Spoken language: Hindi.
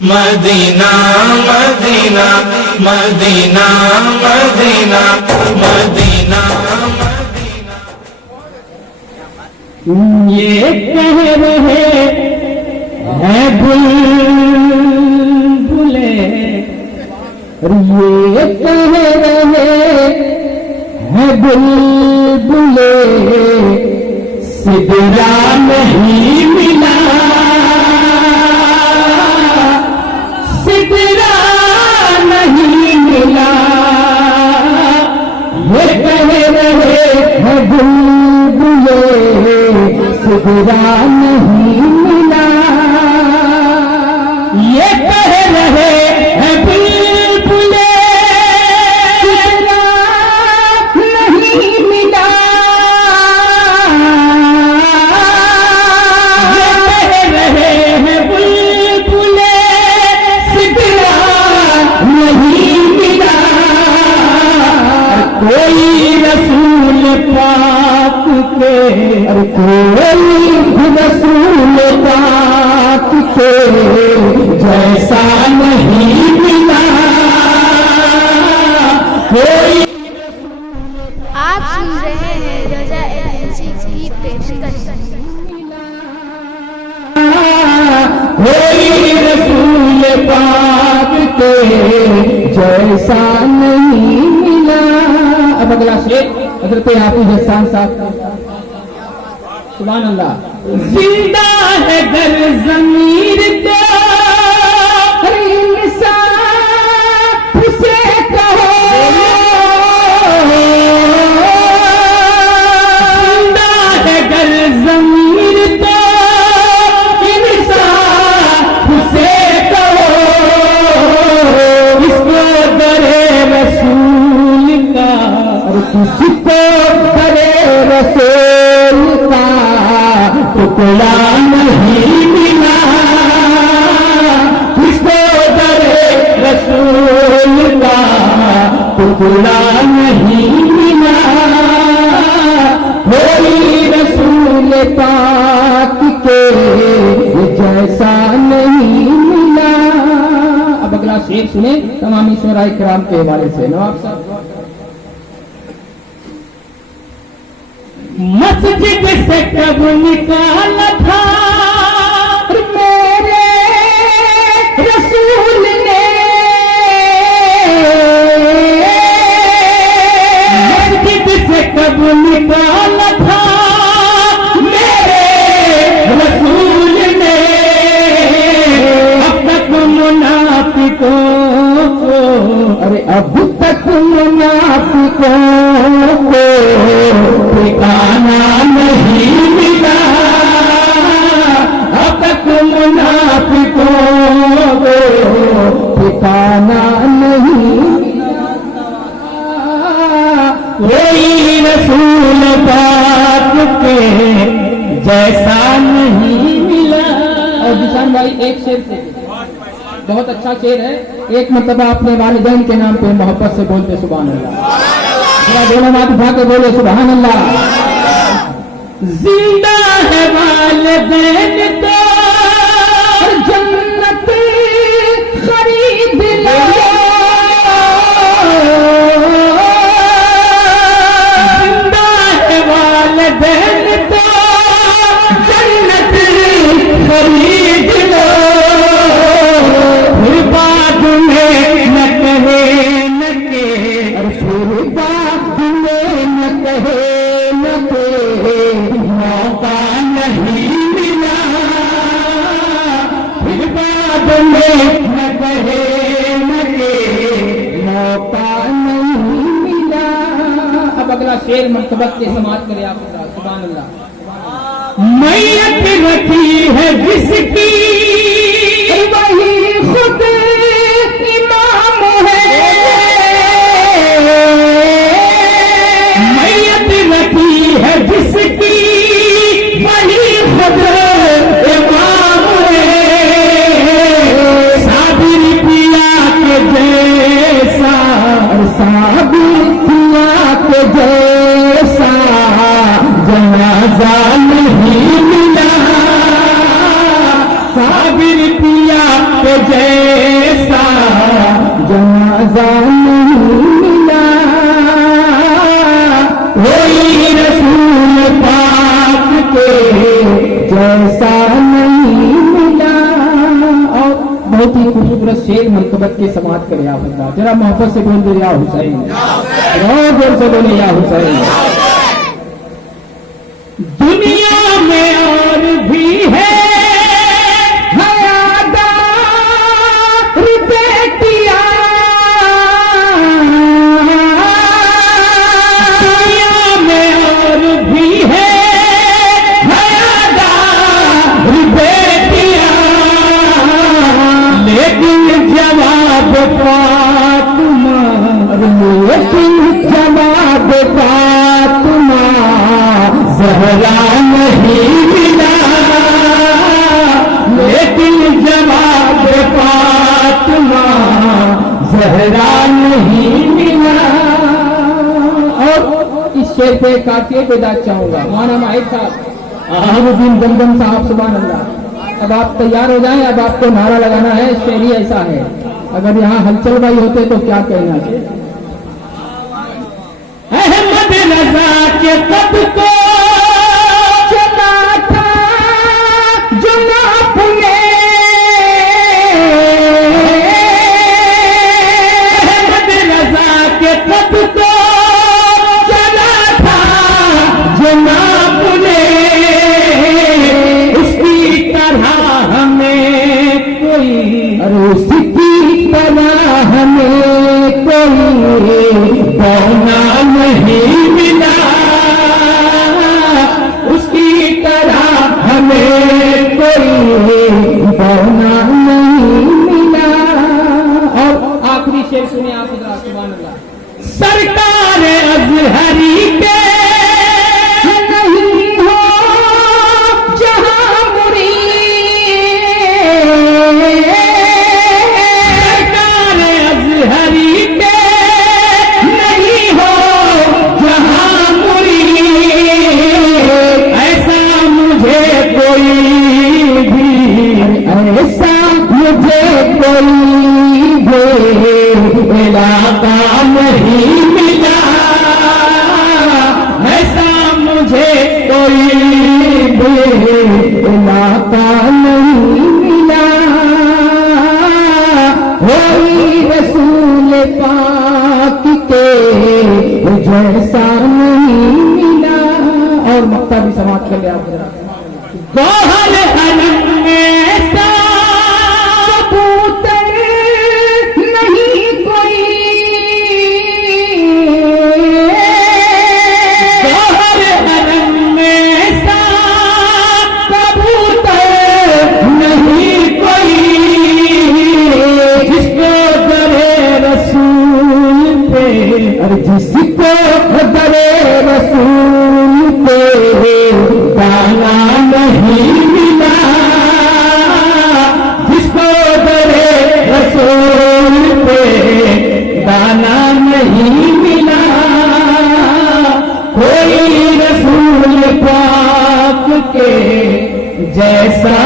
मदीना मदीना मदीना मदीना मदीना मदीना। ये कह रहे हैं बुलबुले, ये कह रहे हैं बुलबुले, सिदरा नहीं मिला, सिदरा नहीं मिला। ये कह रहे हैं बुलबुले, सिदरा नहीं मिला। ये कह रहे हैं बुलबुले, सिदरा नहीं मिला। ये कह रहे हैं बुलबुले, सिदरा नहीं मिला। कोई रसूल पाक के, कोई रसूल पाक के जैसा नहीं मिला। कोई आप सुन रहे हैं रजा एजेंसी की पेशकश। कोई रसूल पाक के जैसा नहीं मिला। अब अगला शेर हजरत हाफिज हसन साहब। सुभान अल्लाह। जिंदा है घर ज़मीर तो हर इंसान उसे कहो, जिंदा है घर ज़मीर तो इंसान उसे कहो। इसको दरे रसूल का, किसको दरे रसूल का टुकड़ा नहीं मिला। किसको दरे रसूल का टुकड़ा नहीं मिला। कोई रसूल पाक के जैसा नहीं मिला। अब अगला शेर सुने तमामी शोराए किराम के हवाले से। नवाब साहब। मस्जिद से कब निकाला था मेरे रसूल ने, मस्जिद से कब निकाला था मेरे रसूल ने। अब तक मुनाफिकों को, अरे अब तक मुनाफिकों को ठिकाना नहीं मिला। अब तक मुनाफिकों को ठिकाना नहीं मिला। कोई रसूल पाक के जैसा नहीं मिला। और किसान भाई एक शेर से, बहुत अच्छा शेर है। एक मर्तबा अपने वालिदैन के नाम पे मोहब्बत से बोलते सुभान अल्लाह। दोनों हाथ उठा के बोले सुभान अल्लाह। जिंदा है वालिदैन तो जन्नत खरीद लो। जिंदा है वालिदैन तो जन्नत खरीद लो। फिर बाद में न कहे न के, और फिर बाद में न कहे न के मौका नहीं मिला। फिर बाद में न कहे न के मौका नहीं मिला। अब अगला शेर मर्तबत के समाज करे आप। सुभान अल्लाह। मैयत रखी है जिसकी वही खुद इमाम है। मैयत रखी है जिसकी वही खुद इमाम है। साबिर पिया के जैसा, साबिर पिया के जैसा जनाजा नहीं मिला। साबिर जैसा जनाजा नहीं मिला, कोई रसूल पाक के जैसा नहीं मिला। और बहुत ही खूबसूरत शेर मरतबत के समाज करे आप अल्लाह, जरा मोहब्बत से बोल दे या हुसैन, बहुत जोर से बोले या हुसैन। दुनिया में और भी है जवाब फातिमा ज़हरा नहीं मिला, लेकिन जवाब फातिमा ज़हरा नहीं मिला। और इस शेर पे काफी विदा चाहूंगा मौलाना माहिर साहब, आहिरुद्दीन दमदम साहब, सुभान अल्लाह। अब आप तैयार हो जाएं, अब आपको नारा लगाना है। शेर ही ऐसा है, अगर यहाँ हलचल भाई होते तो क्या कहना चाहिए। अहमद रजा के कद को चला था जो आपने, अहमद रजा के कद को चला था जो आपने, इसकी तरह हमें कोई, अरे उसकी तरह हमें कोई बौना नहीं मिला, उसकी तरह हमें कोई बौना नहीं मिला। और आखिरी शेर सुने आप इधर, सुभान अल्लाह। सरकार अज़हरी के नहीं हो जहां मुरीद, सरकार अज़हरी के नहीं हो जहां मुरीद, ऐसा मुझे कोई भी, ऐसा मुझे कोई भी इलाका नहीं मिला, ऐसा मुझे कोई भी इलाका नहीं मिला, कोई रसूल पाक के जैसा नहीं मिला। और मक्ता भी समाप्त कर ले आप जरा। गौहर अलम में सा कबूतर नहीं कोई, गौहर अलम में सा कबूतर नहीं कोई, जिसको दरे रसूल पे, अरे जिसको दरे रसूल पे दाना नहीं मिला, जिसको दरे रसूल पे दाना नहीं मिला, कोई रसूल पाक के जैसा